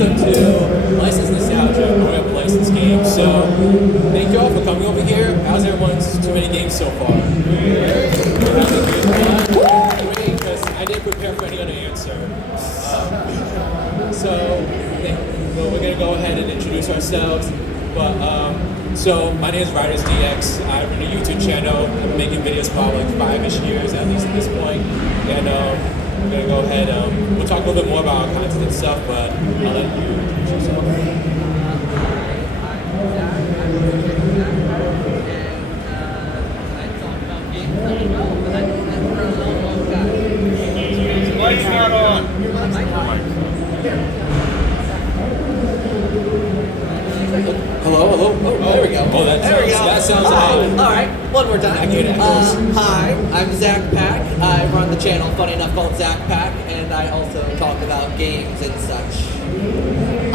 welcome to Licensed Nostalgia, growing up licensed games. So, thank you all for coming over here. How's everyone's Too Many Games so far? Great, because I didn't prepare for any other answer. We're going to go ahead and introduce ourselves. So my name is RidersDX. I run a YouTube channel. I've been making videos for about like 5-ish years at least at this point. And we're going to go ahead, we'll talk a little bit more about our content and stuff, but I'll let you introduce yourself. Light's not on. Hello. Oh, there we go. Oh, that sounds All right, one more time. I get it. Hi, I'm Zach Pack. I run the channel, funny enough, called Zach Pack, and I also talk about games and such.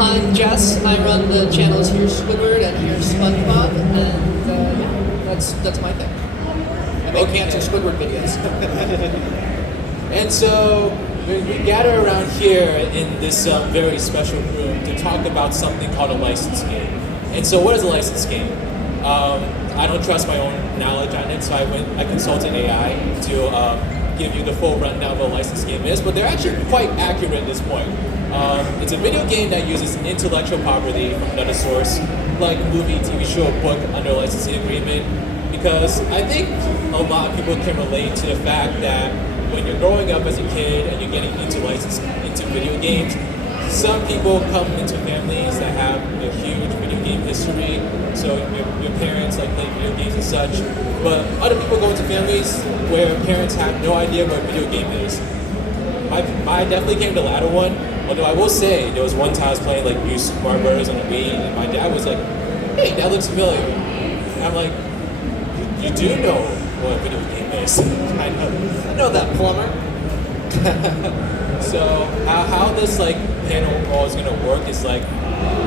I'm Jess. I run the channels Here Squidward and Here SpongeBob, and that's my thing. I make cancer Squidward videos. And so we gather around here in this very special room to talk about something called a licensed game. And so what is a licensed game? I don't trust my own knowledge on it, so I consulted AI to give you the full rundown of what a licensed game is, but they're actually quite accurate at this point. It's a video game that uses intellectual property from another source, like a movie, TV show, book under a licensing agreement, because I think a lot of people can relate to the fact that when you're growing up as a kid and you're getting into video games, some people come into families that have a huge video game history, so your parents like play video games and such, but other people go into families where parents have no idea what a video game is. I definitely came to the latter one, although I will say there was one time I was playing like New Super Mario Bros. On the Wii, and my dad was like, "Hey, that looks familiar," and I'm like, "You do know what a video game is." I know that, plumber. So how this like panel all is gonna work is like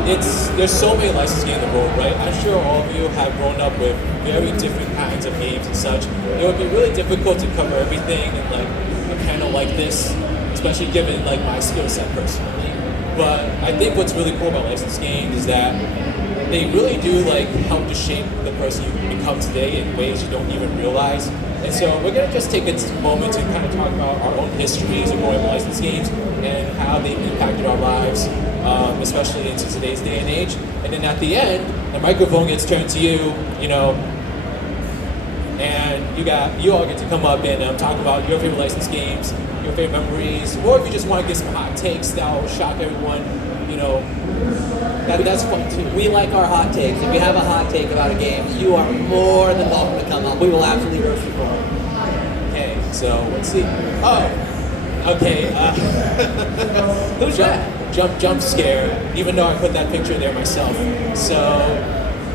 there's so many licensed games in the world, right? I'm sure all of you have grown up with very different kinds of games and such. It would be really difficult to cover everything in like a panel like this, especially given like my skill set personally. But I think what's really cool about licensed games is that they really do like help to shape the person you become today in ways you don't even realize. And so we're gonna just take a moment to kind of talk about our own histories of growing up licensed games and how they've impacted our lives, especially into today's day and age. And then at the end, the microphone gets turned to you, and you all get to come up and talk about your favorite licensed games, your favorite memories, or if you just want to get some hot takes that will shock everyone, that's fun too. We like our hot takes. If you have a hot take about a game, you are more than welcome to come up. We will absolutely roast you for it. Okay, so let's see. Oh, okay. Who's that? Jump scare, even though I put that picture there myself. So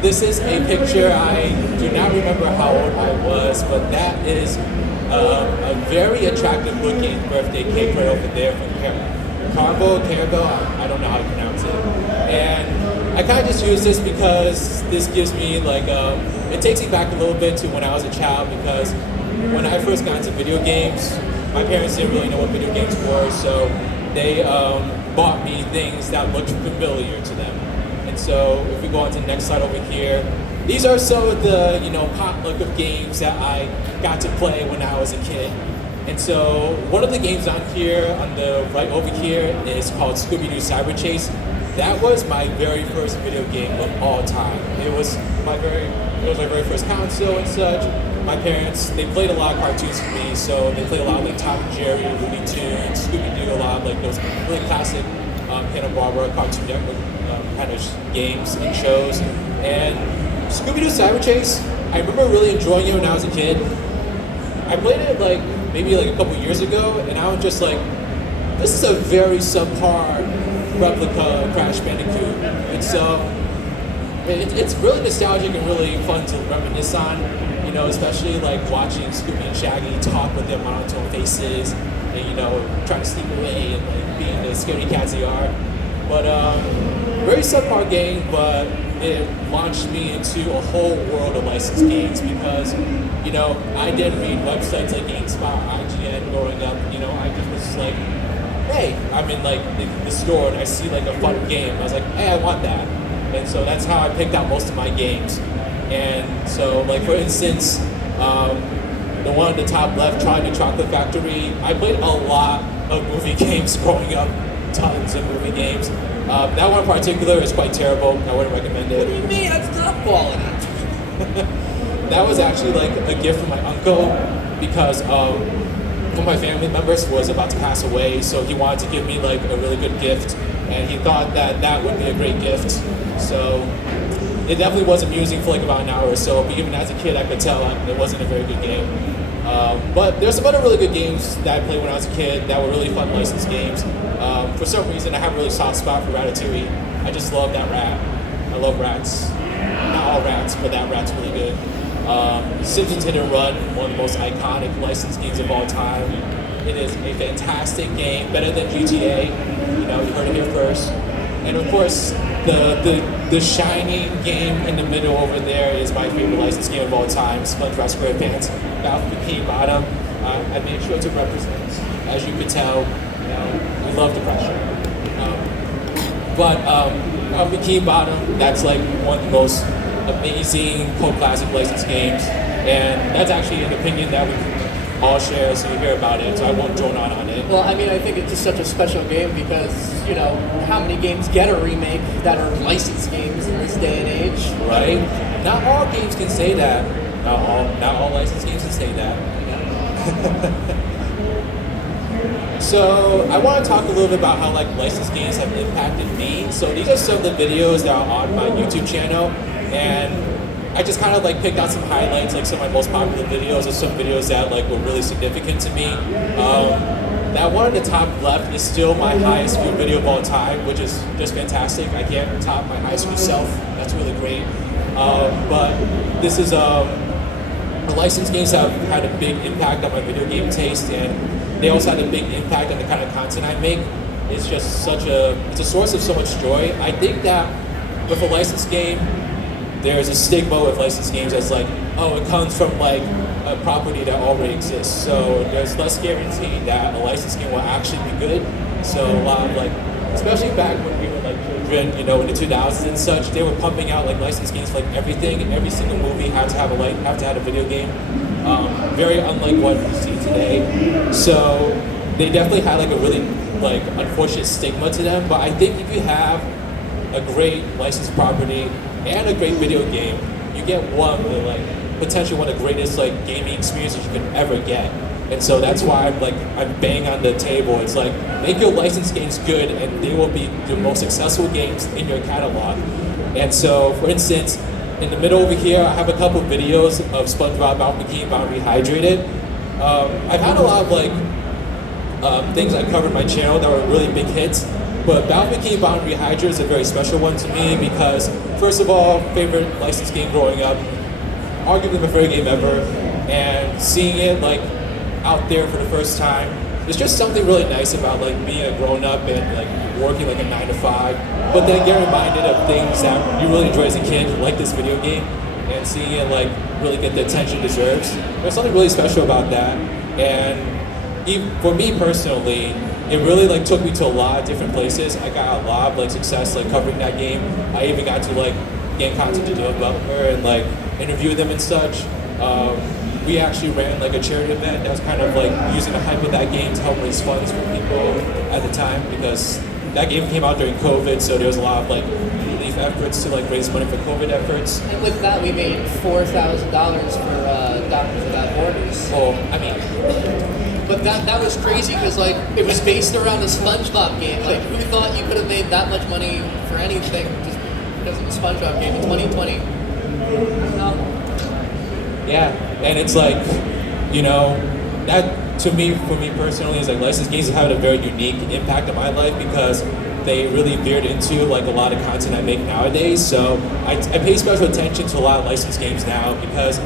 this is a picture, I do not remember how old I was, but that is a very attractive looking birthday cake right over there from Carbo, I don't know how to pronounce it. And I kind of just use this because this gives me like, it takes me back a little bit to when I was a child, because when I first got into video games, my parents didn't really know what video games were, so they bought me things that looked familiar to them. And so if we go on to the next slide over here, these are some of the potluck of games that I got to play when I was a kid. And so one of the games on here, on the right over here, is called Scooby-Doo Cyber Chase. That was my very first video game of all time. It was my very first console and such. My parents, they played a lot of cartoons with me, so they played a lot of like Tom and Jerry, Looney Tunes, Scooby-Doo, a lot of like those really classic Hanna-Barbera Cartoon Network kind of games and shows. And Scooby-Doo Cyber Chase, I remember really enjoying it when I was a kid. I played it like maybe like a couple years ago, and I was just like, this is a very subpar replica of Crash Bandicoot. And so it's really nostalgic and really fun to reminisce on, especially like watching Scooby and Shaggy talk with their monotone faces and trying to sneak away and like being the scaredy cats they are. But very subpar game, but it launched me into a whole world of licensed games because, I didn't read websites like GameSpot, IGN growing up. I just was like hey, I'm in like the store and I see like a fun game. I was like, hey, I want that. And so that's how I picked out most of my games. And so, like for instance, the one at the top left, Charlie the Chocolate Factory. I played a lot of movie games growing up, tons of movie games. That one in particular is quite terrible. I wouldn't recommend What do it. you mean? That's top quality. That was actually like a gift from my uncle because one of my family members was about to pass away, so he wanted to give me like a really good gift, and he thought that that would be a great gift. So it definitely was amusing for like about an hour or so, but even as a kid I could tell it wasn't a very good game. But there's some other really good games that I played when I was a kid that were really fun licensed games. For some reason I have a really soft spot for Ratatouille. I just love that rat. I love rats. Not all rats, but that rat's really good. Simpsons Hit and Run, one of the most iconic licensed games of all time. It is a fantastic game, better than GTA. You know, you heard it here first. And of course, the shining game in the middle over there is my favorite licensed game of all time, SpongeBob SquarePants, Battle Bikini Bottom. I made sure to represent, as you could tell, you know, we love the pressure. But Battle Bikini Bottom, that's like one of the most amazing cult classic licensed games, and that's actually an opinion that we can all share, so you hear about it, so I won't drone on it. Well, I mean, I think it's just such a special game because, you know, how many games get a remake that are licensed games in this day and age? Right? Not all games can say that. Not all licensed games can say that. So I want to talk a little bit about how like licensed games have impacted me. So these are some of the videos that are on my YouTube channel, and I just kind of like picked out some highlights, like some of my most popular videos, or some videos that like were really significant to me. That one at the top left is still my highest viewed video of all time, which is just fantastic. I can't top my high school self. That's really great. But this is the licensed games have had a big impact on my video game taste, and they also had a big impact on the kind of content I make. It's just it's a source of so much joy. I think that with a licensed game, there's a stigma with licensed games that's like, oh, it comes from like a property that already exists. So there's less guarantee that a licensed game will actually be good. So a lot of like, especially back when we were like children, you know, in the 2000s and such, they were pumping out like licensed games for like everything, and every single movie had to have a video game. Very unlike what we see today. So they definitely had like a really like unfortunate stigma to them. But I think if you have a great licensed property and a great video game, you get one of the like potentially one of the greatest like gaming experiences you could ever get. And so that's why I'm banging on the table. It's like, make your licensed games good and they will be the most successful games in your catalog. And so for instance, in the middle over here, I have a couple of videos of SpongeBob Battle Bikini Bottom Rehydrated. I've had a lot of like things I covered on my channel that were really big hits, but Battle Bikini Bottom Rehydrated is a very special one to me because, first of all, favorite licensed game growing up, arguably my favorite game ever, and seeing it like out there for the first time, there's just something really nice about like being a grown-up and like working like a 9 to 5, but then getting reminded of things that you really enjoy as a kid, like this video game, and seeing it like really get the attention it deserves. There's something really special about that, and even for me personally, it really like took me to a lot of different places. I got a lot of like success like covering that game. I even got to like get content to developer and like interview them and such. We actually ran like a charity event that was kind of like using the hype of that game to help raise funds for people at the time, because that game came out during COVID, so there was a lot of like relief efforts to like raise money for COVID efforts. And with that, we made $4,000 for Doctors Without Borders. Oh, I mean, but that was crazy because like it was based around a SpongeBob game. Like, who thought you could have made that much money for anything just because of a SpongeBob game in 2020? yeah, and it's like, you know, that to me, for me personally, is like licensed games have had a very unique impact on my life because they really veered into like a lot of content I make nowadays. So I pay special attention to a lot of licensed games now because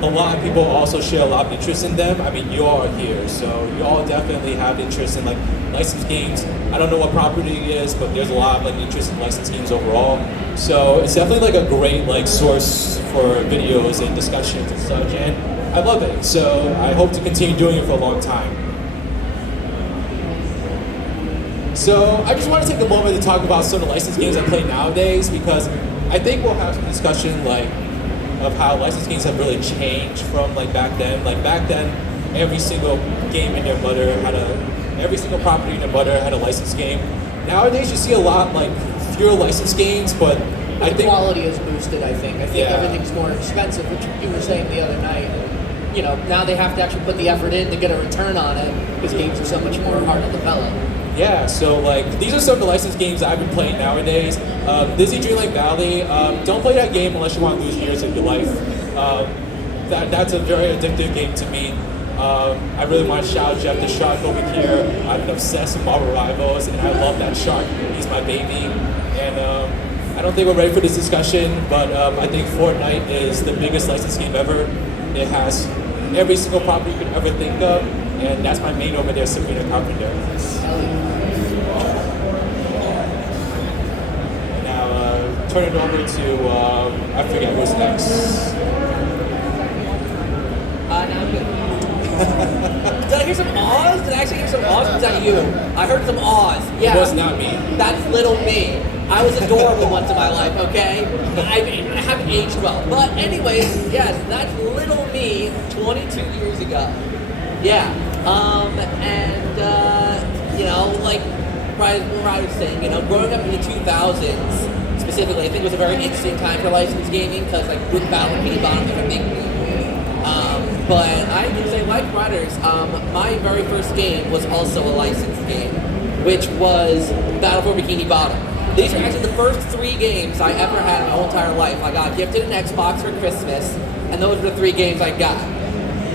a lot of people also share a lot of interest in them. I mean, you all are here, so you all definitely have interest in like licensed games. I don't know what property it is, but there's a lot of like interest in licensed games overall. So it's definitely like a great like source for videos and discussions and such, and I love it. So I hope to continue doing it for a long time. So I just want to take a moment to talk about some of the licensed games I play nowadays because I think we'll have some discussion like of how licensed games have really changed from like back then. Like back then, every single game in their mother every single property in their mother had a licensed game. Nowadays, you see a lot like fewer licensed games, but I The think quality is boosted, I think. I think Yeah. everything's more expensive, which you were saying the other night. You know, now they have to actually put the effort in to get a return on it because games are so much more hard to develop. yeah. So like these are some of the licensed games I've been playing nowadays. Disney Dreamlight Valley. Don't play that game unless you want to lose years of your life. That's a very addictive game to me. I really want to shout out Jeff the Shark over here. I've been obsessed with Marvel Rivals, and I love that shark. He's my baby. And I don't think we're ready for this discussion, but I think Fortnite is the biggest licensed game ever. It has every single property you could ever think of, and that's my main over there, Sabrina Carpenter. Now, turn it over to, I forget who's next. Now I'm good. Did I hear some awes? Did I actually hear some awes? Was that you? I heard some awes. Yeah. It was not me. That's little me. I was adorable once in my life, okay? I haven't aged well. But anyways, yes, that's little me 22 years ago. Yeah. You know, like what I was saying, you know, growing up in the 2000s, specifically, I think it was a very interesting time for licensed gaming because like with Battle of Bikini Bottom was a big deal. But I can say, like Riders, my very first game was also a licensed game, which was Battle for Bikini Bottom. These are actually the first 3 games I ever had in my whole entire life. I got gifted an Xbox for Christmas, and those were the 3 games I got.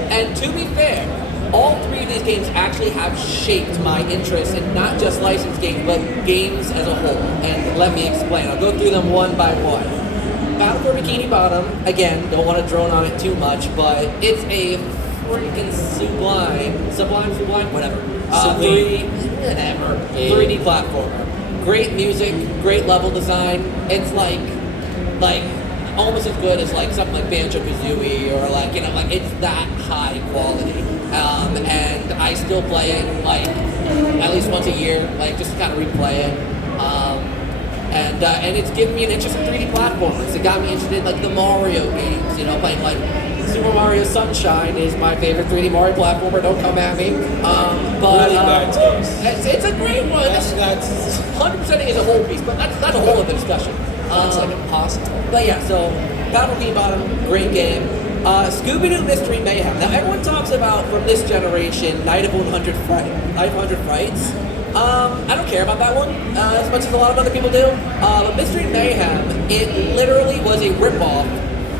And to be fair, all 3 of these games actually have shaped my interest in not just licensed games, but games as a whole. And let me explain. I'll go through them one by one. Battle for Bikini Bottom, again, don't want to drone on it too much, but it's a freaking sublime, whatever. 3D platformer. Great music, great level design. It's like almost as good as like something like Banjo-Kazooie or like, you know, like it's that high quality. And I still play it like at least once a year, like just to kind of replay it. And it's given me an interest in 3D platformers. It got me interested in like the Mario games, you know, playing like Super Mario Sunshine is my favorite 3D Mario platformer. Don't come at me. But Really bad taste. it's a great one. That's 100% is a whole piece, but that's a whole other discussion. It's like impossible. But yeah, so Battle Bikini Bottom, great game. Scooby-Doo Mystery Mayhem. Now everyone talks about from this generation, Night of 100 Frights. I don't care about that one as much as a lot of other people do. But Mystery Mayhem, it literally was a ripoff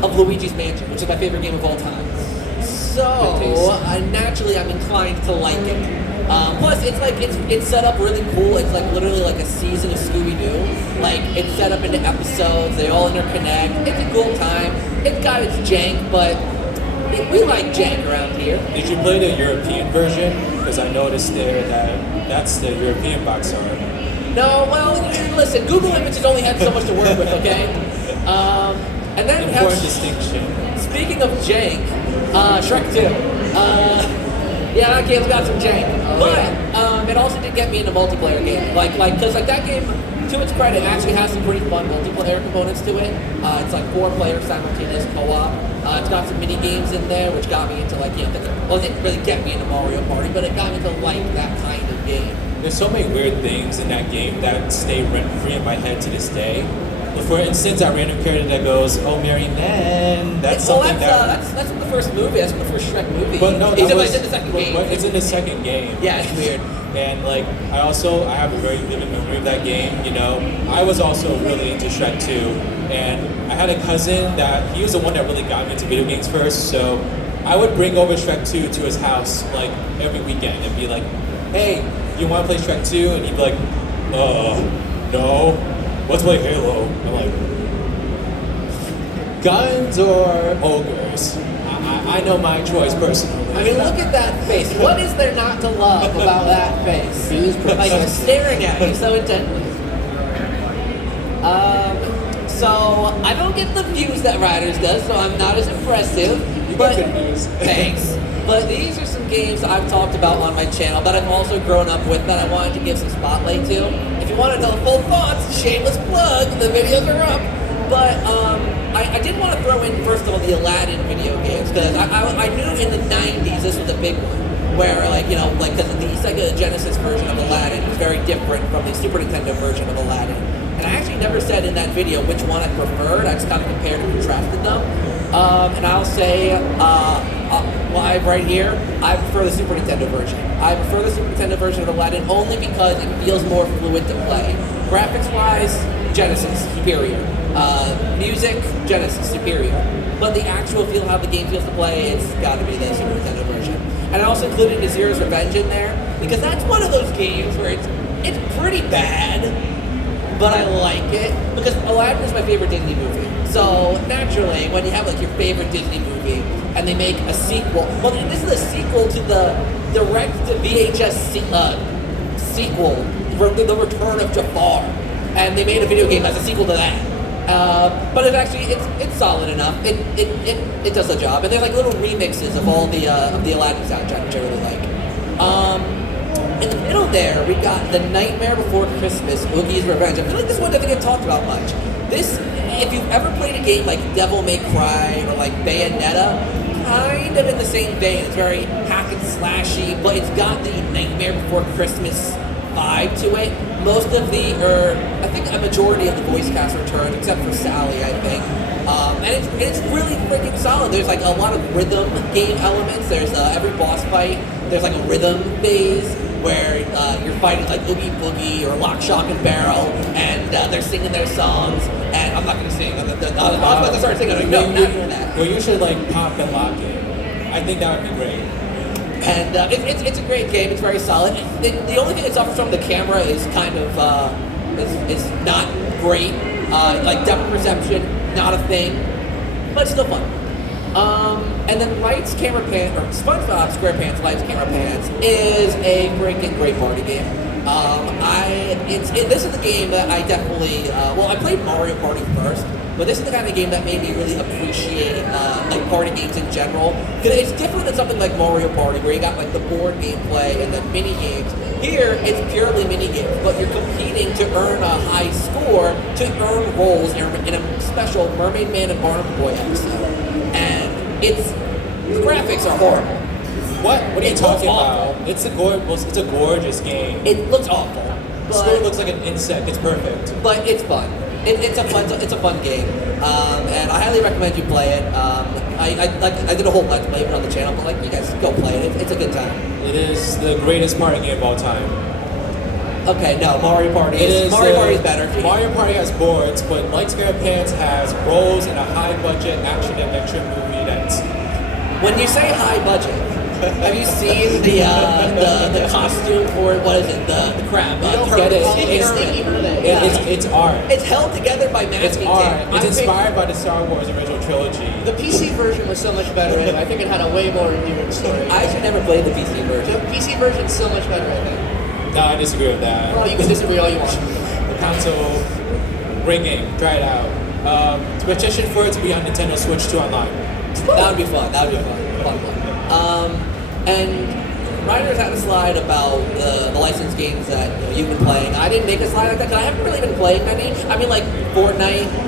of Luigi's Mansion, which is my favorite game of all time. So naturally, I'm inclined to like it. Plus, it's set up really cool. It's like literally like a season of Scooby-Doo. Like it's set up into episodes. They all interconnect. It's a cool time. It's got its jank, but we like jank around here. Did you play the European version? Because I noticed there that that's the European box art. No, well, listen, Google Images only had so much to work with, okay? And then we Important have, distinction. speaking of jank, Shrek 2. Yeah, that game's got some jank. But it also did get me into multiplayer gaming. Because that game, to its credit, actually has some pretty fun multiplayer components to it. It's like 4 players simultaneous co-op. It's got some mini games in there, which got me into it didn't really get me into Mario Party, but it got me to like that kind of game. There's so many weird things in that game that stay rent-free in my head to this day. For instance, that random character that goes, "Oh, Mary Man," that's something that's from the first movie. That's from the first Shrek movie. But no, it's in was, the second game. But it's in the second game. Yeah, it's weird. And like, I have a very vivid memory of that game. You know, I was also really into Shrek 2, and I had a cousin that he was the one that really got me into video games first. So I would bring over Shrek 2 to his house like every weekend and be like, "Hey, you want to play Shrek 2?" And he'd be like, "No. Let's play Halo." I'm like, guns or ogres? I know my choice personally. I mean, look at that face. What is there not to love about that face? He's like just staring at you so intently. So I don't get the views that Riders does, so I'm not as impressive. You but got good news. Thanks. But these are some games that I've talked about on my channel that I've also grown up with that I wanted to give some spotlight to. If you want to know the full thoughts, shameless plug, the videos are up. But I did want to throw in, first of all, the Aladdin video games, because I knew in the 90s this was a big one, where, like, you know, like, because the Sega Genesis version of Aladdin was very different from the Super Nintendo version of Aladdin. And I actually never said in that video which one I preferred. I just kind of compared and contrasted them. And I'll say, live right here, I prefer the Super Nintendo version. I prefer the Super Nintendo version of Aladdin only because it feels more fluid to play. Graphics-wise, Genesis, superior. Music, Genesis, superior. But the actual feel, how the game feels to play, it's got to be the Super Nintendo version. And I also included the Zero's Revenge in there, because that's one of those games where it's pretty bad, but I like it, because Aladdin is my favorite Disney movie. So naturally, when you have like your favorite Disney movie, and they make a sequel, well, this is a sequel to the direct-to-VHS sequel, The Return of Jafar, and they made a video game as a sequel to that. But it's solid enough. It does the job, and there's like little remixes of all the Aladdin soundtrack, which I really like. In the middle there, we got The Nightmare Before Christmas, Oogie's Revenge. I feel like this one doesn't get talked about much. This, if you've ever played a game like Devil May Cry or like Bayonetta, kind of in the same vein. It's very hack and slashy, but it's got the Nightmare Before Christmas vibe to it. Most of I think a majority of the voice cast returned, except for Sally, I think. And it's really freaking solid. There's like a lot of rhythm game elements. There's every boss fight, there's like a rhythm phase where you're fighting like Oogie Boogie or Lock, Shock, and Barrel, and they're singing their songs. And I'm not going to sing. I was about to start singing. No, not doing that. Well, you should like pop and lock it. I think that would be great. And it's a great game. It's very solid. The only thing it suffers from the camera is kind of is not great. Like depth perception, not a thing, but it's still fun. And then Light's Camera Pants, or SpongeBob SquarePants Light's Camera Pants is a freaking great party game. This is the game that I definitely, I played Mario Party first, but this is the kind of game that made me really appreciate like party games in general. Because it's different than something like Mario Party, where you got like the board gameplay and the mini games. Here, it's purely mini games, but you're competing to earn a high score to earn roles in a special Mermaid Man and Barnacle Boy episode. And the graphics are horrible. What are you talking about? It's a gorgeous game. It looks awful. The story looks like an insect. It's perfect. But it's fun. It's a fun game, and I highly recommend you play it. I did a whole let's play of it on the channel, but like you guys go play it. It's a good time. It is the greatest party game of all time. Okay, no, Mario Party is better. Mario Party has boards, but Light SquarePants has roles in a high-budget action-adventure movie that's... When you say high budget, have you seen the costume for, what is it, the crab? It's art. It's held together by masking tape. It's art. Tape. It's inspired by the Star Wars original trilogy. The PC version was so much better. I think it had a way more endearing story. I actually never played the PC version. The PC version's so much better, I think. No, I disagree with that. Well, you can disagree all you want. The console, great game. Try it out. Petition for it to be on Nintendo Switch 2 online. That would be fun. Fun. And Riders had a slide about the licensed games that you've been playing. I didn't make a slide like that because I haven't really been playing many. I mean, like Fortnite.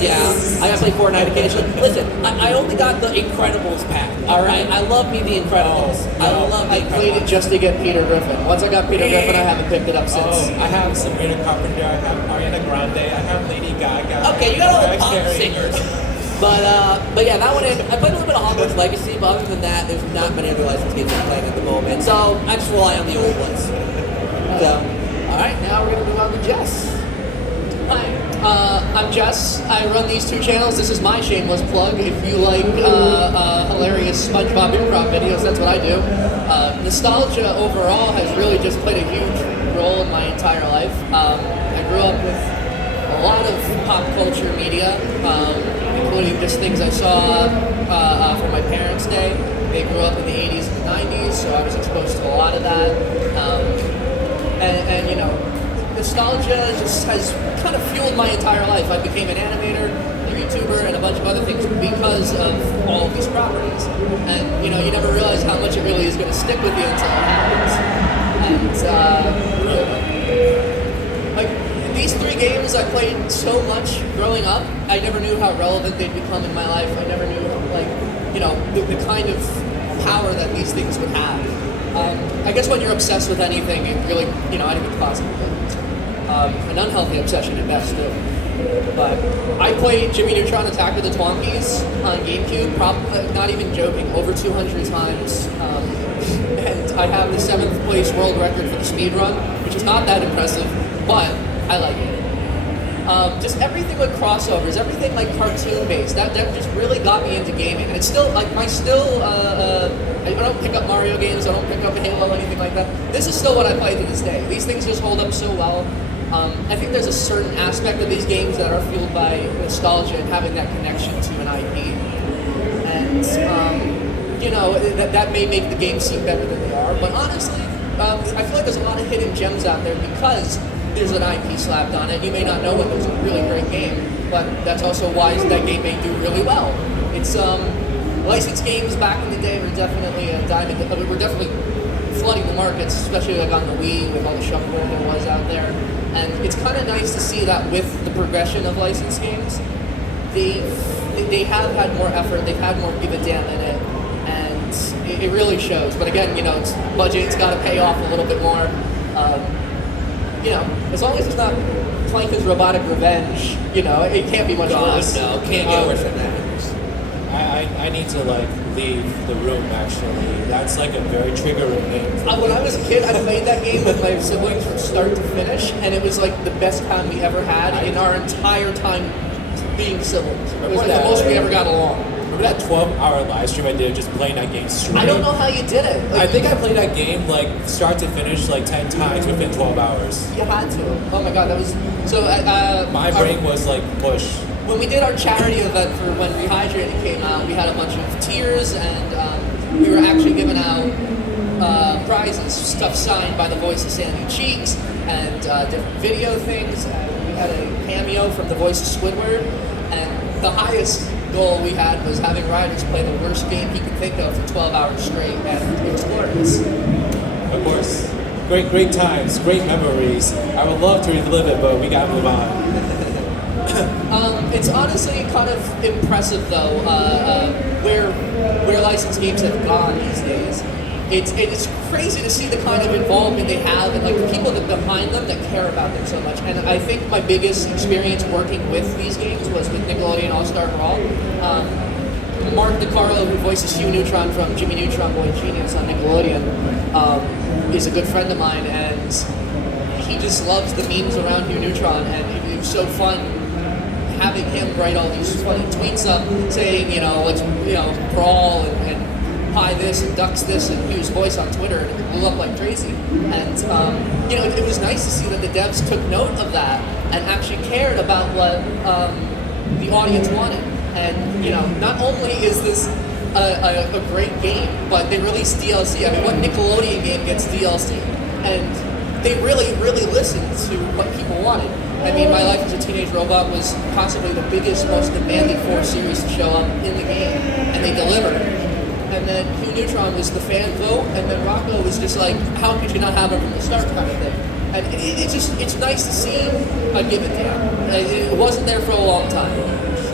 Yeah, I gotta play Fortnite occasionally. Listen, I only got the Incredibles pack. All right, I love me the Incredibles. I played it just to get Peter Griffin. Once I got Peter Griffin, I haven't picked it up since. I have Sabrina Carpenter. I have Ariana Grande. I have Lady Gaga. Okay, you got all the pop singers. But yeah, that one I played a little bit of Hogwarts Legacy, but other than that, there's not many other licensed games I'm playing at the moment. So I just rely on the old ones. So, all right, now we're gonna move on to Jess. Hi, I'm Jess. I run these two channels. This is my shameless plug. If you like hilarious SpongeBob improv videos, that's what I do. Nostalgia overall has really just played a huge role in my entire life. I grew up with a lot of pop culture media, including just things I saw from my parents' day. They grew up in the 80s and the 90s, so I was exposed to a lot of that. And you know, nostalgia just has kind of fueled my entire life. I became an animator. The YouTuber and a bunch of other things because of all of these properties. And you never realize how much it really is going to stick with you until it happens. And like these 3 games I played so much growing up, I never knew how relevant they'd become in my life. I never knew the kind of power that these things would have. I guess when you're obsessed with anything, it really, anything's possible. An unhealthy obsession at best, too. But I played Jimmy Neutron Attack of the Twonkies on GameCube, probably, not even joking, over 200 times. And I have the 7th place world record for the speed run, which is not that impressive, but I like it. Just everything with crossovers, everything like cartoon based, that just really got me into gaming. And it's still like I don't pick up Mario games, I don't pick up Halo, anything like that. This is still what I play to this day. These things just hold up so well. I think there's a certain aspect of these games that are fueled by nostalgia and having that connection to an IP. And that may make the game seem better than they are. But honestly, I feel like there's a lot of hidden gems out there because there's an IP slapped on it. You may not know it was a really great game, but that's also why that game may do really well. It's licensed games back in the day were definitely a diamond. We're definitely flooding the markets, especially like on the Wii with all the shuffling there was out there. And it's kind of nice to see that with the progression of licensed games, they have had more effort, they've had more give a damn in it, and it really shows. But again, it's budget, it's got to pay off a little bit more. As long as it's not Plankton's Robotic Revenge, it can't be much worse. No, can't get worse than that. I need to leave the room actually. That's like a very triggering name. When I was a kid, I played that game with my siblings from start to finish, and it was like the best time we ever had in our entire time being siblings. It was like the most we ever got along. Remember that 12-hour live stream I did just playing that game straight? I don't know how you did it. I think I played that game start to finish 10 times within 12 hours. You had to. Oh my god, that was so. My brain was push. When we did our charity event for when Rehydrated came out, we had a bunch of tiers, and we were actually giving out prizes, stuff signed by the voice of Sandy Cheeks, and different video things. We had a cameo from the voice of Squidward, and the highest goal we had was having Riders play the worst game he could think of for 12 hours straight, and it was glorious. Of course. Great times, great memories. I would love to relive it, but we gotta move on. It's honestly kind of impressive, though, where licensed games have gone these days. It's crazy to see the kind of involvement they have and the people that behind them that care about them so much. And I think my biggest experience working with these games was with Nickelodeon All-Star Brawl. Mark DiCarlo, who voices Hugh Neutron from Jimmy Neutron Boy Genius on Nickelodeon, is a good friend of mine, and he just loves the memes around Hugh Neutron, and it was so fun having him write all these funny tweets up saying, let's, brawl and pie this and ducks this, and Hugh's voice on Twitter, and it blew up like crazy. And, it was nice to see that the devs took note of that and actually cared about what the audience wanted. And, not only is this a great game, but they released DLC. I mean, what Nickelodeon game gets DLC? And they really, really listened to what people wanted. I mean, My Life as a Teenage Robot was possibly the biggest, most demanded 4 series to show up in the game, and they delivered. And then Hugh Neutron was the fan vote, and then Rocco was just like, how could you not have it from the start kind of thing? And it's nice to see a give and take. It wasn't there for a long time.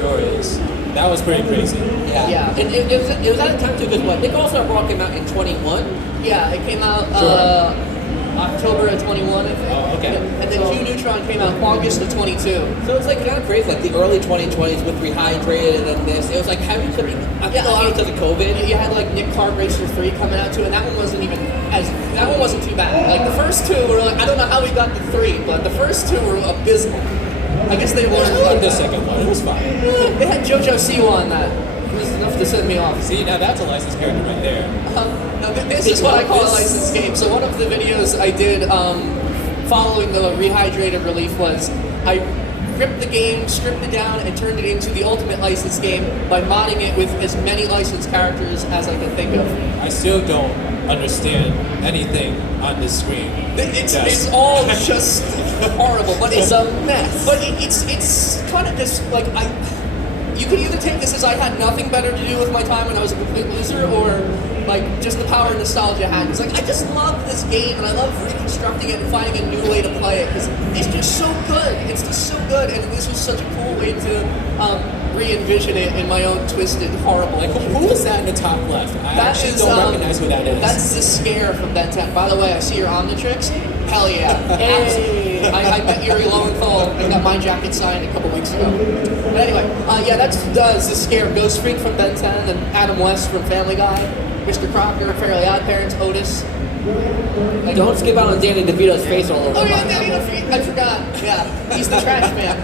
Sure is. That was pretty crazy. Yeah. And it was at a time too, because Nick All-Star Brawl came out in 21? Yeah, it came out October of 21, I think. Oh, okay. And then Hugh Neutron came out August of 22. So it's kind of crazy, the early 2020s with Rehydrated and then this. It was how you could be, I think a lot because of COVID. You had Nick Kart Racer 3 coming out too, and that one wasn't too bad. The first 2 were I don't know how we got the 3, but the first 2 were abysmal. I guess they wanted I like the second one, it was fine. They had JoJo Siwa on that. It was enough to send me off. See, now that's a licensed character right there. Now this is what I call a licensed game. So one of the videos I did following the Rehydrated release was I ripped the game, stripped it down, and turned it into the ultimate licensed game by modding it with as many licensed characters as I could think of. I still don't understand anything on this screen. It's all just horrible, but It's a mess. But it's kind of just you could either take this as I had nothing better to do with my time and I was a complete loser, or like just the power of nostalgia had. It's like I just love this game and I love reconstructing it and finding a new way to play it because it's just so good. It's just so good, and this was such a cool way to re-envision it in my own twisted, horrible. Like, who is that in the top left? I actually don't recognize who that is. That's the Scare from Ben 10. By the way, I see your Omnitrix. Hell yeah. Hey. I met Yuri Lowenthal and got my jacket signed a couple weeks ago. But anyway, yeah, that's the Scare. Ghost Freak from Ben 10 and Adam West from Family Guy. Mr. Crocker, Fairly Odd Parents, Otis. Don't skip out on Danny DeVito's face all over. Oh yeah, Danny DeVito. I forgot. Yeah, he's the trash man.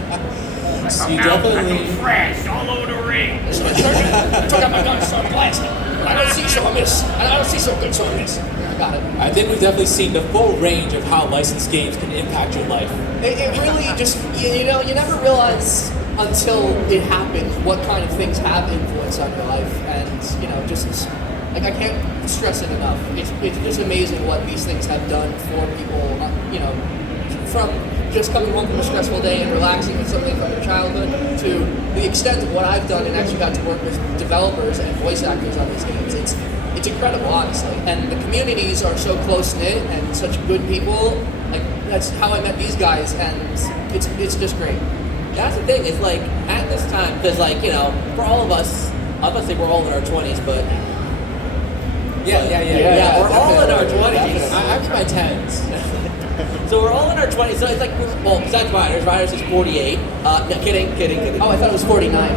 You definitely. Trash all over the ring. I took out my gun, so I'm blasting. I don't see, so I miss. I don't see so good, so I miss. I got it. I think we've definitely seen the full range of how licensed games can impact your life. It really just, you know, you never realize until it happens what kind of things have influence on your life, and you know, just like I can't stress it enough. It's just amazing what these things have done for people. You know, from just coming home from a stressful day and relaxing with something from your childhood to the extent of what I've done and actually got to work with developers and voice actors on these games. It's incredible, honestly. And the communities are so close-knit and such good people. Like, that's how I met these guys, and it's just great. That's the thing. It's like at this time, because like, you know, for all of us, I was about to say we're all in our 20s, but Yeah, we're all in our 20s. I'm in my 10s. So we're all in our 20s. So it's like, well, besides Riders is 48. No, kidding. Oh, I thought it was 49.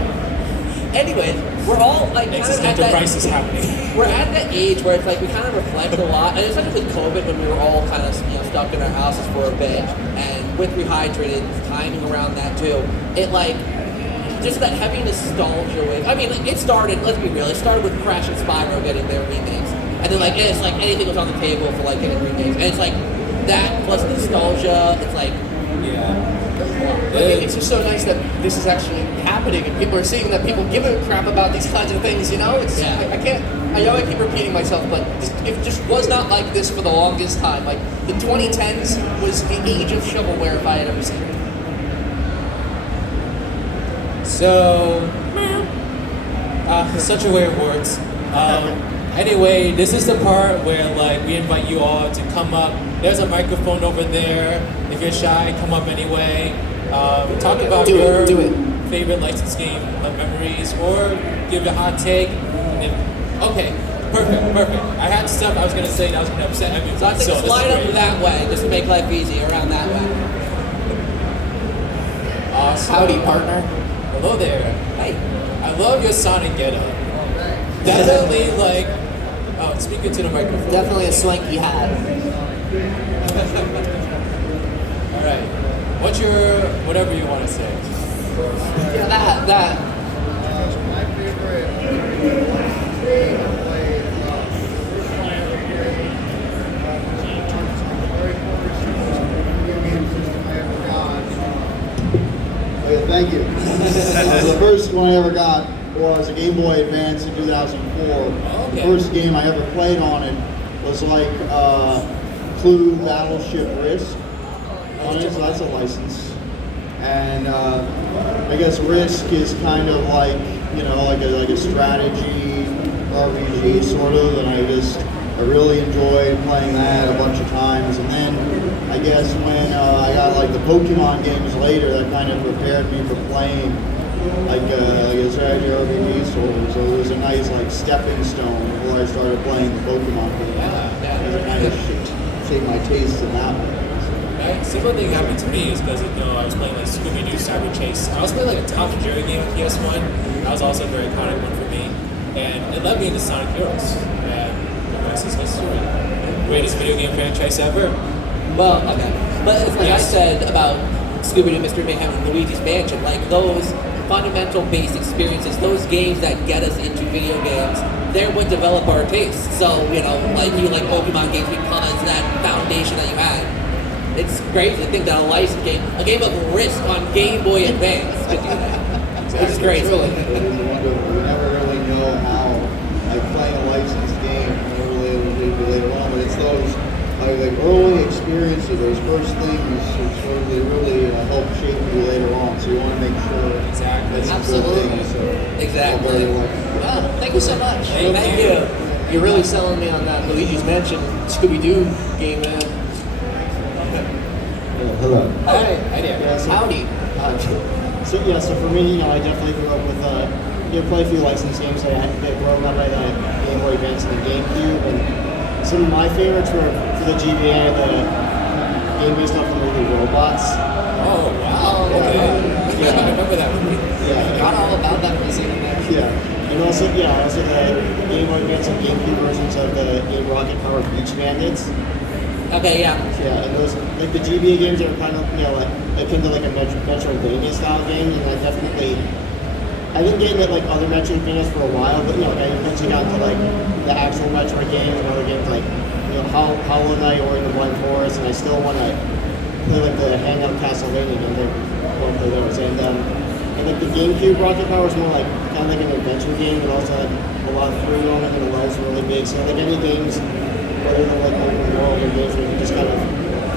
Anyways, we're all like kind of at that. Crisis happening. We're at that age where it's like we kind of reflect a lot, and especially with COVID, when we were all kind of stuck in our houses for a bit, and with Rehydrated, timing around that too, it like just that heavy nostalgia wave. I mean, it started. Let's be real. It started with Crash and Spyro getting their remakes, and then like it's like anything was on the table for like getting remakes, and it's like that plus nostalgia. It's like It's just so nice that this is actually happening and people are seeing that people give a crap about these kinds of things, you know? It's I know I keep repeating myself, but it just was not like this for the longest time. Like, the 2010s was the age of shovelware if I had ever seen it. So, such a way of words. Anyway, this is the part where like we invite you all to come up. There's a microphone over there. If you're shy, come up anyway. Talk about your favorite licensed game memories, or give a hot take. Okay, perfect. I had stuff I was gonna say that I was gonna upset everyone. So I think let's line up that way, just to make life easy, around that way. Awesome. Howdy, partner. Hello there. Hey. I love your Sonic getup. Definitely like. Oh, speaking to the microphone. Definitely a swanky hat. All right. What's your whatever you want to say? Yeah, that. My favorite game I played, first one I ever did, the very first video game system I ever got. Okay, thank you. The first one I ever got was a Game Boy Advance in 2004. The first game I ever played on it was like Clue Battleship Risk. On it, so that's a license. And I guess Risk is kind of like, you know, like a strategy RPG sort of, and I really enjoyed playing that a bunch of times. And then I guess when I got like the Pokemon games later, that kind of prepared me for playing like a strategy RPG sort of. So it was a nice like stepping stone before I started playing the Pokemon games. It kind of shaped my taste in that way. Right? Similar thing happened to me is because I was playing like Scooby-Doo Cyber Chase. I was playing like a Tom and Jerry game on PS1. That was also a very iconic one for me. And it led me into Sonic Heroes. And the rest is history. Greatest video game franchise ever. Well, okay. But it's like I said about Scooby-Doo, Mystery Mayhem, and Luigi's Mansion, like those fundamental base experiences, those games that get us into video games, they're what develop our tastes. So, you know, like you like Pokemon games because that foundation that you had. It's crazy to think that a licensed game, a game of Risk on Game Boy Advance could do that. Exactly. It's crazy. You never really know how, like playing a licensed game, you never really able to do later on, but it's those like early experiences, those first things, which sort of they really help shape you later on. So you want to make sure That's Absolutely. a good thing. So Exactly. I'm very lucky. Wow, thank you so much. Thank you. You're really selling me on that Luigi's Mansion Scooby-Doo game, man. Hello. Hi. Hi there. Yeah, so, Howdy. so for me, I definitely grew up with quite a few licensed games. I grew up by the Game Boy Advance and the GameCube, and some of my favorites were for the GBA, the game based off the movie Robots. Oh, wow. Okay. Yeah. I remember that movie. Yeah. Forgot all about that music in there. Yeah, and also the Game Boy Advance and GameCube versions of the Game Rocket Power Beach Bandits. Okay, yeah. Yeah, and those like the GBA games are kind of like akin to like a Metroidvania style game, and I didn't get into like other Metroidvanias for a while, but I eventually got into like the actual Metroid games and other games like Hollow Knight or the Blind Forest, and I still want to play like the handheld Castlevania game. I won't play those, and like the GameCube Rocket Power is more like kind of like an adventure game, and also had a lot of free roaming and the levels were really big. So like any games, whether they're like open world or games where you can just kind of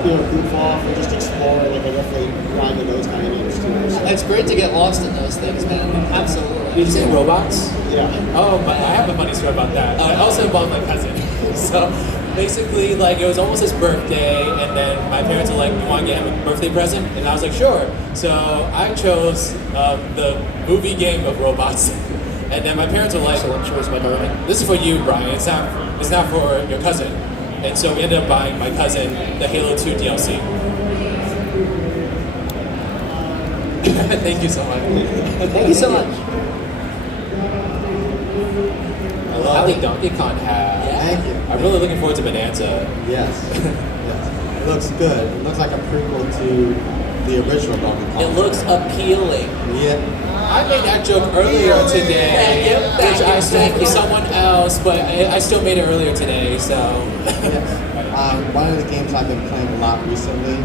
goof off and just explore, like I definitely grind to those kind of games too. So, It's great to get lost in those things, man. Absolutely. Did you say robots? yeah. Oh, but I have a funny story about that. I also involved my cousin. So basically, like, it was almost his birthday, and then my parents were like, "You want to get him a birthday present?" And I was like, "Sure." So I chose the movie game of robots, and then my parents were like, Excellent choice, my darling. "This is for you, Brian. It's not for your cousin." And so we ended up buying my cousin the Halo 2 DLC. Thank you so much. Thank you so much. I love the Donkey Kong hat. Thank you. I'm really looking forward to Bonanza. Yes. Yes. It looks good. It looks like a prequel to the original Donkey Kong. It looks appealing. Yeah. I made that joke earlier today, which I stole from someone else, but I still made it earlier today, so. One of the games I've been playing a lot recently,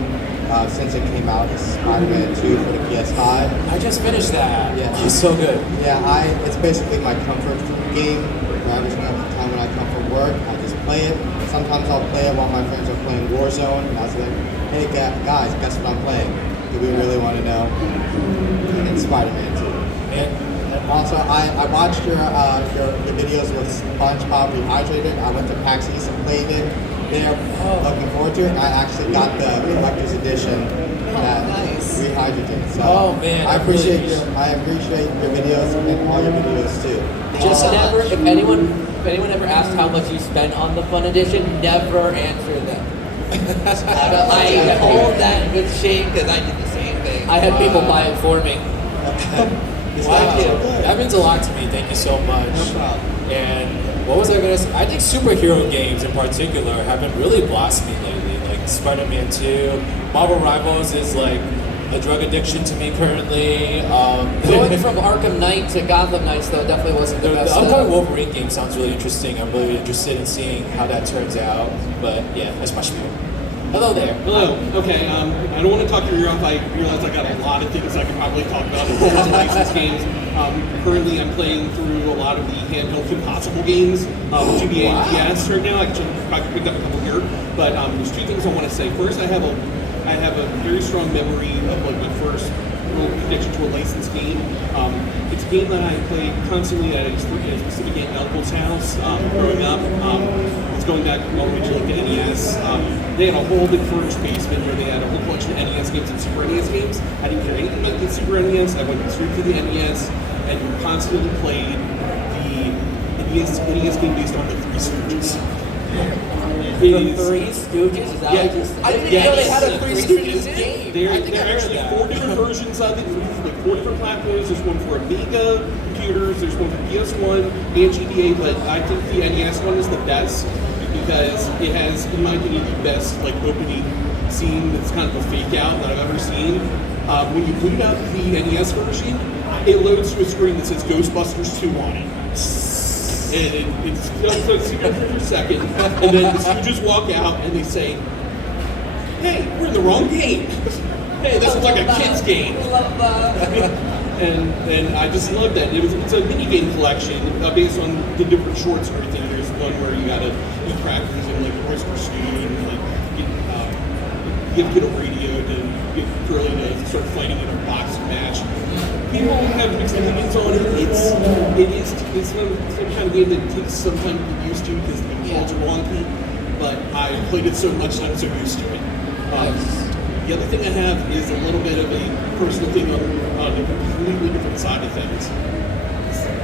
since it came out, is Spider-Man 2 for the PS5. I just finished that. Yeah. It's so good. Yeah, it's basically my comfort food game. Every time when I come from work, I just play it. Sometimes I'll play it while my friends are playing Warzone, and I was like, "Hey guys, guess what I'm playing? Do we really want to know?" And it's Spider-Man 2. And also, I watched your videos with SpongeBob Rehydrated. I went to PAX East and played it there. Looking forward to it. I actually got the collector's edition that nice. Rehydrated. So Oh, man, I I really appreciate your videos and all your videos too. Just never, if anyone ever asks how much you spent on the Fun Edition, never answer them. I hold that in good shame because I did the same thing. I had people buy it for me. Wow. That means a lot to me. Thank you so much. No problem. And what was I going to say? I think superhero games in particular have been really blossoming lately. Like Spider-Man 2, Marvel Rivals is like a drug addiction to me currently. Going from Arkham Knight to Gotham Knights, though, definitely wasn't the The best. upcoming Wolverine game sounds really interesting. I'm really interested in seeing how that turns out. But yeah, that's my spiel. Hello there. Hello. Okay. I don't want to talk your ear off. I realize I got a lot of things I could probably talk about in terms of licensed games. Currently, I'm playing through a lot of the handheld Impossible games, GBA and PS right now. I probably picked up a couple here, but there's two things I want to say. First, I have a very strong memory of like my first real connection to a licensed game. It's a game that I played constantly at a specific aunt and uncle's house growing up. It's going back all the way to like the NES. They had a whole big furnished basement where they had a whole collection of NES games and Super NES games. I didn't care anything about the Super NES. I went straight to the NES and constantly played the NES game based on the Three Stooges. The Three Stooges? Is that Yeah. what you said? I didn't even know they had a Three Stooges game. There I think I are heard actually that. 4 different versions of it, like 4 different platforms. There's one for Amiga computers, there's one for PS1 and GBA, but I think the NES one is the best because it has, in my opinion, the best like opening scene that's kind of a fake out that I've ever seen. When you boot up the NES version, it loads to a screen that says Ghostbusters 2 on it. And it's secret for a second, and then the Stooges walk out and they say, "Hey, we're in the wrong game. Hey, this is like a kid's game." Love that. And I just love that. It's a mini game collection based on the different shorts and everything. There's one where you gotta eat crackers and like oyster stew and like you have to get a radio to get Curly to start fighting in a boxing match. People have mixed opinions on it. It's some kind of game that takes some time to get used to because the controls are wonky. But I played it so much that I'm so used to it. The other thing I have is a little bit of a personal thing on a completely different side of things.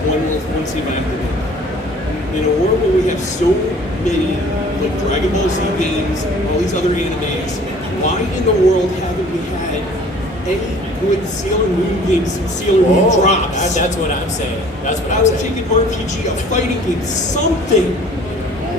One scene I have to do. In a world where we have so many like Dragon Ball Z games, all these other animes, why in the world haven't we had any good Sailor Moon games since Sailor Moon drops? That's what I'm saying. That's what I I'm would saying. take an RPG, a fighting game, something.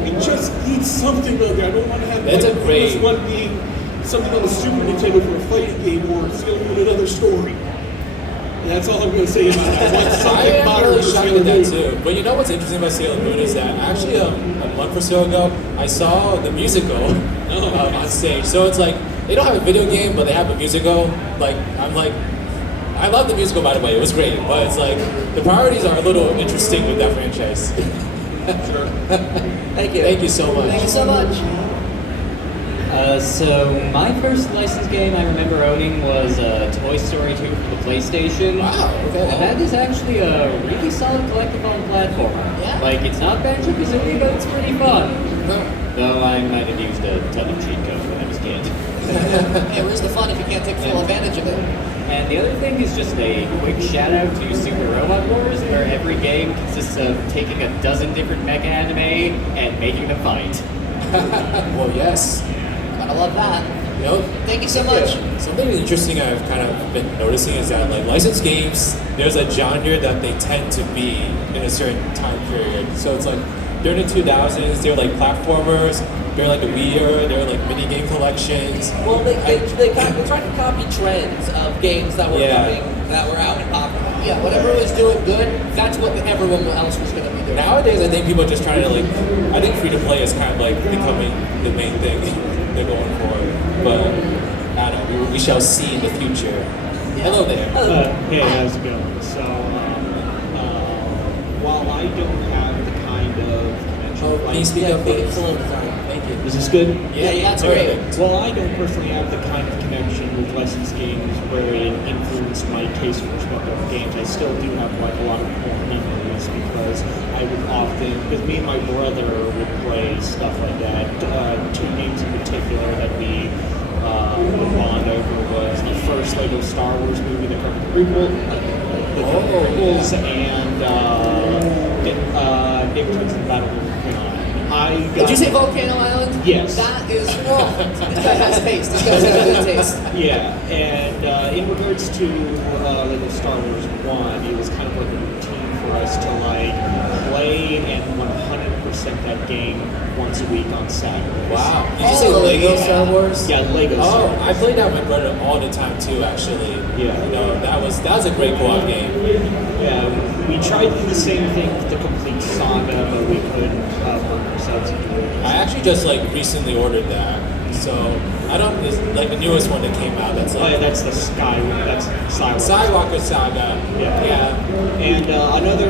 We just need something out there. I don't want to have That's like, a great- this one being something on the Super Nintendo for a fighting game or Sailor Moon another story. And that's all I'm going to say about it. I want I something am modern really for shocked Sailor at that Moon. too. But you know what's interesting about Sailor Moon is that actually a month or so ago, I saw the musical on stage. So it's like, they don't have a video game, but they have a musical. Like, I'm like, I love the musical, by the way. It was great. But it's like, the priorities are a little interesting with that franchise. Sure. Thank you. Thank you so much. Thank you so much. So my first licensed game I remember owning was Toy Story 2 for the PlayStation. Wow, okay. And that is actually a really solid collectathon platformer. Yeah. Like, it's not Banjo-Kazooie, but it's pretty fun. Though I might have used a ton of cheat code when I was a kid. Hey, where's the fun if you can't take full advantage of it? And the other thing is just a quick shout out to Super Robot Wars, where every game consists of taking a dozen different mecha anime and making them fight. Well, yes. Gotta love that. You know, Thank you so much. something interesting I've kind of been noticing is that like licensed games, there's a genre that they tend to be in a certain time period. So it's like during the 2000s, they were like platformers. They're like a Wii era. They're like mini game collections. Well, they tried to copy trends of games that were coming, that were out and popular. Yeah, whatever was doing good, that's what everyone else was going to be doing. Nowadays, I think people are just trying to like. I think free to play is kind of like becoming the main thing they're going for. But I don't know. We shall see in the future. Hello there. Hey, how's it going? So, while I don't have the kind of connection, Can you speak up, please? Thank you. is this good? Yeah, that's great. Well, I don't personally have the kind of connection with licensed games where it influenced my taste for respective games. I still do have like a lot of core memories because I would often, because me and my brother would play stuff like that. Two games in particular that we would bond over was the first Lego Star Wars movie that covered the prequels, and Nick Turns in Battle of Did you say Volcano Island? Yes. That is, this guy has taste. This guy's got good taste. Yeah, and in regards to Lego Star Wars 1, it was kind of like a routine for us to like play and 100% that game once a week on Saturdays. Wow. Did you say Lego Star Wars? Yeah, Lego Star Wars. I played that with my brother all the time too. Actually. Yeah. You know, that was a great co-op game. Yeah, we tried to do the same thing with the complete saga, but we couldn't work ourselves into it. I actually just like recently ordered that. So I don't. It's like the newest one that came out. That's Oh, like yeah, that's the that's Skywalker. Skywalker Saga. Yeah. And another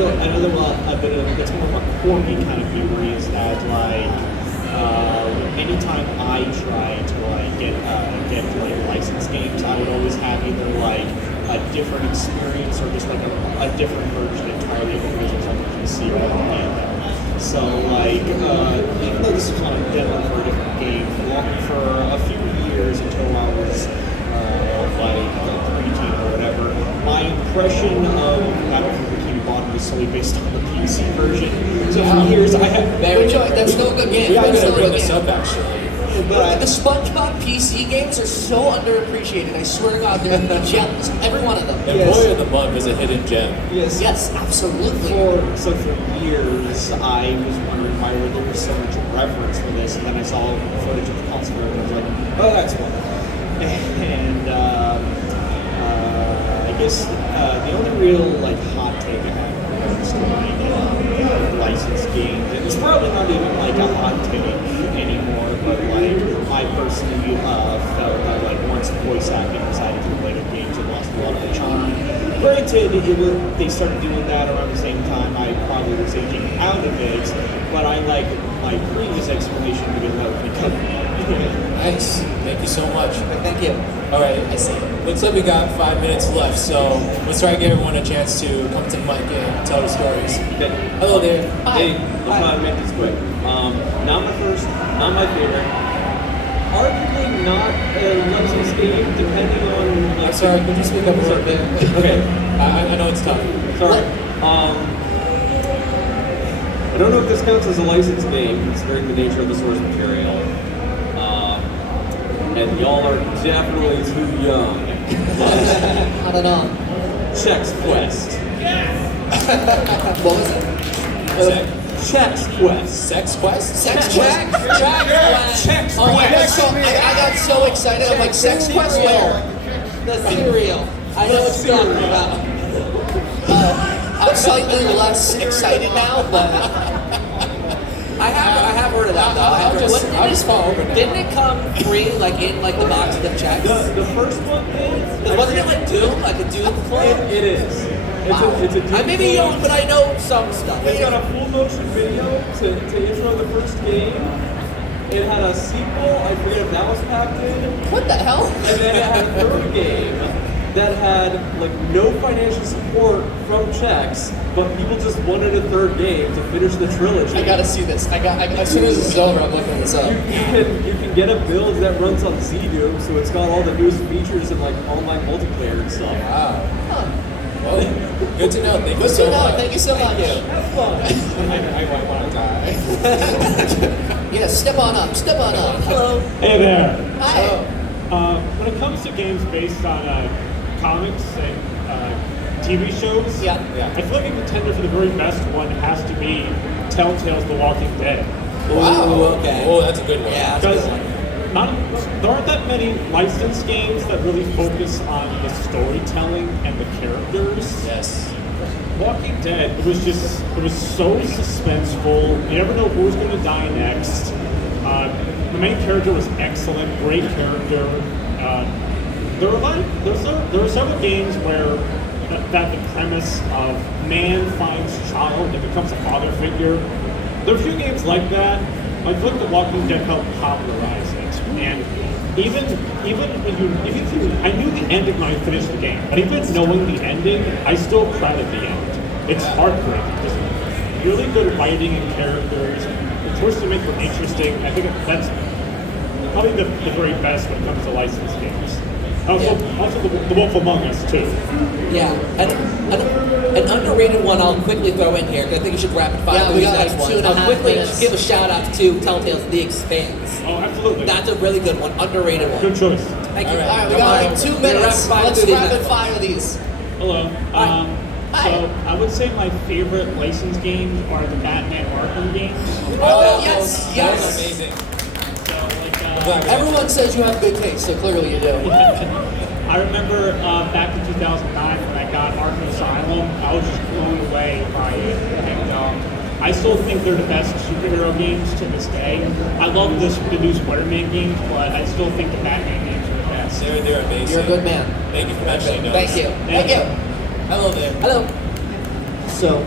one, a bit of that's more of a quirky kind of memory is that like anytime I try to like get like licensed games, I would always have either like a different experience or just like a different version entirely of the business on the PC or on the handheld. So like even though this was on a demo for a different game, for a few years until I was like preteen or whatever, my impression of Battlefield Bikini Bottom was solely based on the PC version. So for years I had That's still a good game. We are That's gonna still a bring good this game. up actually. But the SpongeBob PC games are so underappreciated. I swear to God, they're gems. Every one of them. And Boy of the Month is a hidden gem. Yes. Yes, absolutely. So for years, I was wondering why there was so much reverence for this, and then I saw footage of the console version, and I was like, oh, that's one. And I guess the only real like hot take I have when it comes to like licensed games, and it's probably not even like a hot take anymore, but like I personally felt that like once voice acting decided to play the games, it lost a lot of the charm. Granted, they started doing that around the same time I probably was aging out of it, but I like my previous explanation because Nice. Thank you so much. Thank you. All right. Looks like we got 5 minutes left, so let's try to give everyone a chance to come to the mic and tell their stories. Hello there. Hey, I'll try to make this quick. Not my first, not my favorite. Arguably not a licensed game, depending on. I'm sorry, could you speak up a little bit? Okay. I know it's tough. Sorry. I don't know if this counts as a licensed game, considering the nature of the source material. And y'all are definitely too young. I don't know. Chex Quest. What was it? Chex Quest. Sex Quest? Sex Quest? Chex Oh, Quest. I got so excited. I'm like, Sex Quest? Where? The cereal. I know what you're talking about. I'm slightly less excited now, but I have heard of that though. I'll just fall over now. Didn't it come free, like in like the box of the checks? The first one is. Wasn't it like Doom, like a Doom clone? It is. It's a I maybe young, but I know some stuff. It's got a full motion video to intro the first game. It had a sequel, I forget if that was packed in. What the hell? And then it had a third game that had like no financial support from Chex, but people just wanted a third game to finish the trilogy. I gotta see this. As soon as this is over, I'm looking this up. You can get a build that runs on ZDoom, so it's got all the newest features and like online multiplayer and stuff. Wow. Well, good to know. Thank you so much. Thank you so much. Have fun. I might want to die. Yeah, step on up. Step on up. Hello. Hey there. Hi. When it comes to games based on comics and TV shows, Yeah. I feel like a contender for the very best one has to be Telltale's The Walking Dead. Wow. Okay. Oh, that's a good one. Yeah, that's a Because good one. there aren't that many licensed games that really focus on the storytelling and the characters. Yes. Walking Dead, it was so suspenseful. You never know who was going to die next. The main character was excellent, great character. There were several games where that the premise of man finds child and becomes a father figure. There are a few games like that. I feel like The Walking Dead helped popularize it. And even when I knew the ending when I finished the game, but even knowing the ending, I still cried at the end. It's heartbreaking. Just really good writing and characters. The choice to make them interesting. I think that's probably the very best when it comes to licensed games. Also the Wolf Among Us too. Yeah, an underrated one I'll quickly throw in here because I think you should rapid fire. Yeah, we got next like one. 2.5 I'll quickly minutes. give a shout out to Telltale's The Expanse. Oh, absolutely. That's a really good one, underrated one. Good choice. Thank you. All right. All right, we got like 2 minutes. Let's rapid rapid fire these. Hello. Hi. So I would say my favorite licensed games are the Batman Arkham games. Oh, That yes. was amazing. So like, Everyone says you have good taste, so clearly you do. I remember back in 2009 when I got Arkham Asylum, I was just blown away by it. And I still think they're the best superhero games to this day. I love the new Spider-Man games, but I still think the Batman games are the best. They're amazing. You're a good man. Thank you for mentioning those. Thank you. Thank you. Hello there. Hello. So,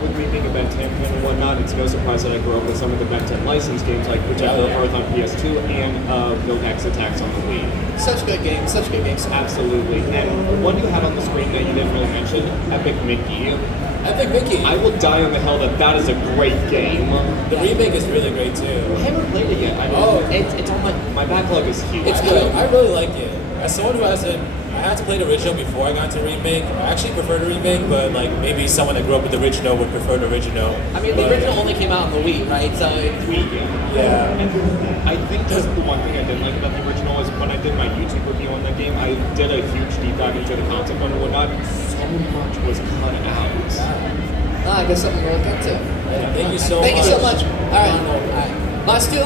with me being a Ben 10 fan and whatnot, it's no surprise that I grew up with some of the Ben 10 licensed games, like which I grew up with on PS2 and Build X Attacks on the Wii. Such good games. Such good games. Absolutely. And one you had on the screen that you didn't really mention, Epic Mickey. Epic Mickey. I will die on the hill that that is a great game. The remake is really great too. I haven't played it yet. I mean, it's on my backlog is huge. It's good. I really like it. As someone who hasn't, I had to play the original before I got to remake. I actually prefer the remake, but like maybe someone that grew up with the original would prefer the original. I mean, the original only came out on the Wii, right? So Wii. Yeah. And I think just the one thing I didn't like about the original is when I did my YouTube review on that game, I did a huge deep dive into the concept and whatnot. So much was cut out. I guess something to look into. Thank you so much. Thank you so much. All right. Last two.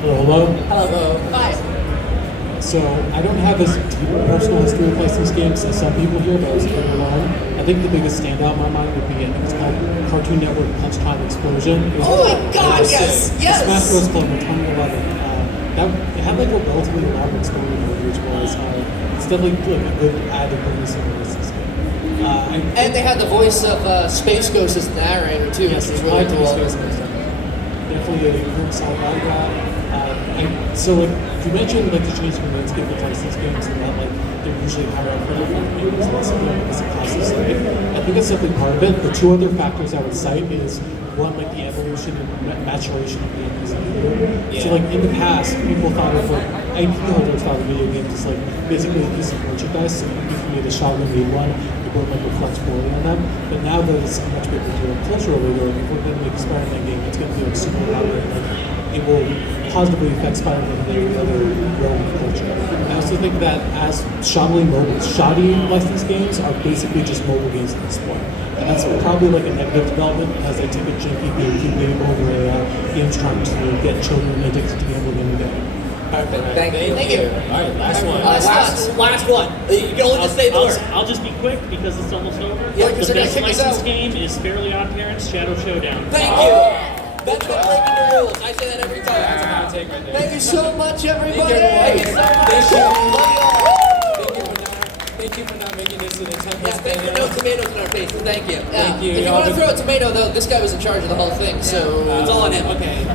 Hello. Hello. Hi. So I don't have as deep a personal history with licensed games as some people here, but I was pretty alone. I think the biggest standout in my mind would be, I think it's called Cartoon Network Punch Time Explosion. It was Oh my God! Yes. Yes. Smash Bros. Club in 2011. It had like a relatively elaborate story mode, which was it's definitely like a good added bonus in the licensed game. And they had the voice of Space Ghost as the narrator too, Yes, which is it's really really cool. Definitely a good solid guy. I So like you mentioned like the changing landscape of licensed games and that like they're usually higher up for games less of them because it costs us like I think it's definitely part of it. The two other factors I would cite is one like the evolution and maturation of games as a medium. Yeah. So like in the past people thought of like IP holders thought of video games as like basically a piece of merchandise. So if you made a Shaolin made one, it would like reflect poorly on them. But now that it's a much bigger deal culturally, or if we're going to make a Spider-Man game, it's going to be like super popular. Like it will positively affect Spider-Man and every other realm of culture. I also think that as shoddy licensed games are basically just mobile games at this point. And that's probably like a negative development as they take a janky GameCube game over a games trying to get children addicted to gambling in the game. Perfect. Thank you. All right, last one. Last one. You can only just say the word. I'll just be quick because it's almost over. Yeah, because the they're gonna best kick us licensed out. game is Fairly Odd Parents Shadow Showdown. Thank you. That's been breaking the rules. I say that every time. That's a hot take right there. Thank you so much, everybody. Thank you. Thank you for not making this an attempt. Yeah, thank you. No tomatoes in our faces. Thank you. Thank you. If you want to throw a tomato, though, this guy was in charge of the whole thing, so it's all on him. Okay.